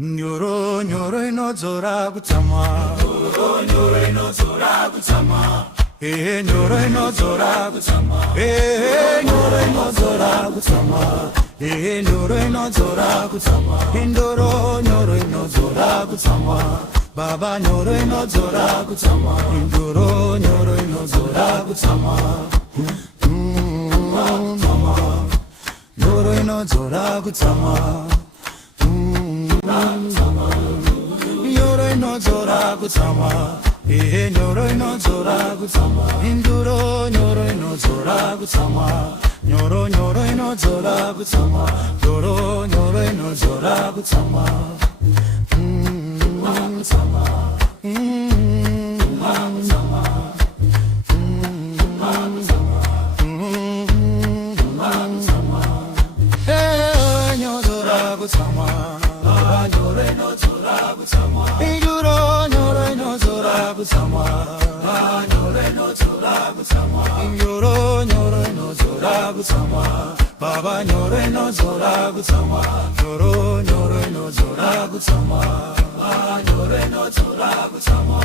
Nyoro nyoro inozoragu tama. Nyoro nyoro inozoragu tama. Nyoro inozoragu tama. Nyoro inozoragu tama. Nyoro inozoragu tama. Indoro nyoro inozoragu tama. Baba nyoro inozoragu tama. Indoro nyoro inozoragu tama. Nyoro inozoragu tama. Nyoro inozoragu tama. Nyoro inozoragu tama. Indoro nyoro inozoragu tama. Nyoro nyoro inozoragu tama. Nyoro nyoro inozoragu tama. Nyozoragu tama. Nyoro inozoragu tama. Indoro nyoro inozoragu tama. Nyoro inozoragu tama. Nyoro nyoro inozoragu tama. Baba nyoro inozoragu tama. Nyoro nyoro inozoragu tama. Nyoro inozoragu tama.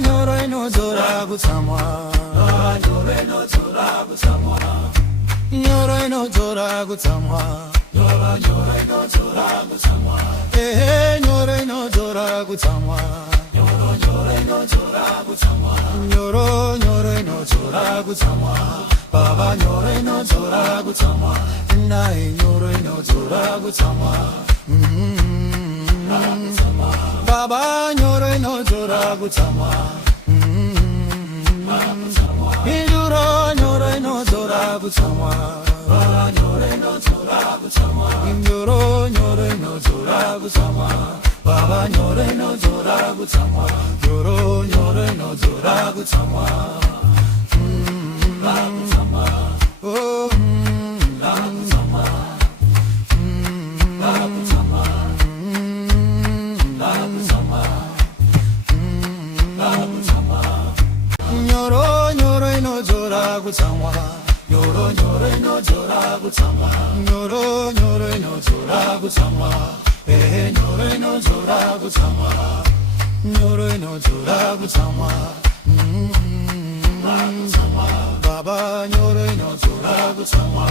Nyoro inozoragu tama. Nyoro inozoragu tama. Nyoro inozoragu tama. Nyoro inozoragu tama. Nyoro inozoragu tama. Nyoro inozoragu tama. Nyoro inozoragu tama. Baba nyoro inozoragu tama. Nae nyoro inozoragu tama. Baba nyoro inozoragu tama. Indoro nyoro inozoragu tama. Nyoro inozoragu tama. Indoro nyoro inozoragu tama. Baba nyoro inozoragu tama. Nyoro nyoro inozoragu tama. Oh, Nyoro nyoro inozoragu tama. Nyoro nyoro inozoragu tama. Nyoro nyoro inozoragu tama. Nyoro inozoragu tama. Nyoro inozoragu tama. Baba nyoro inozoragu tama.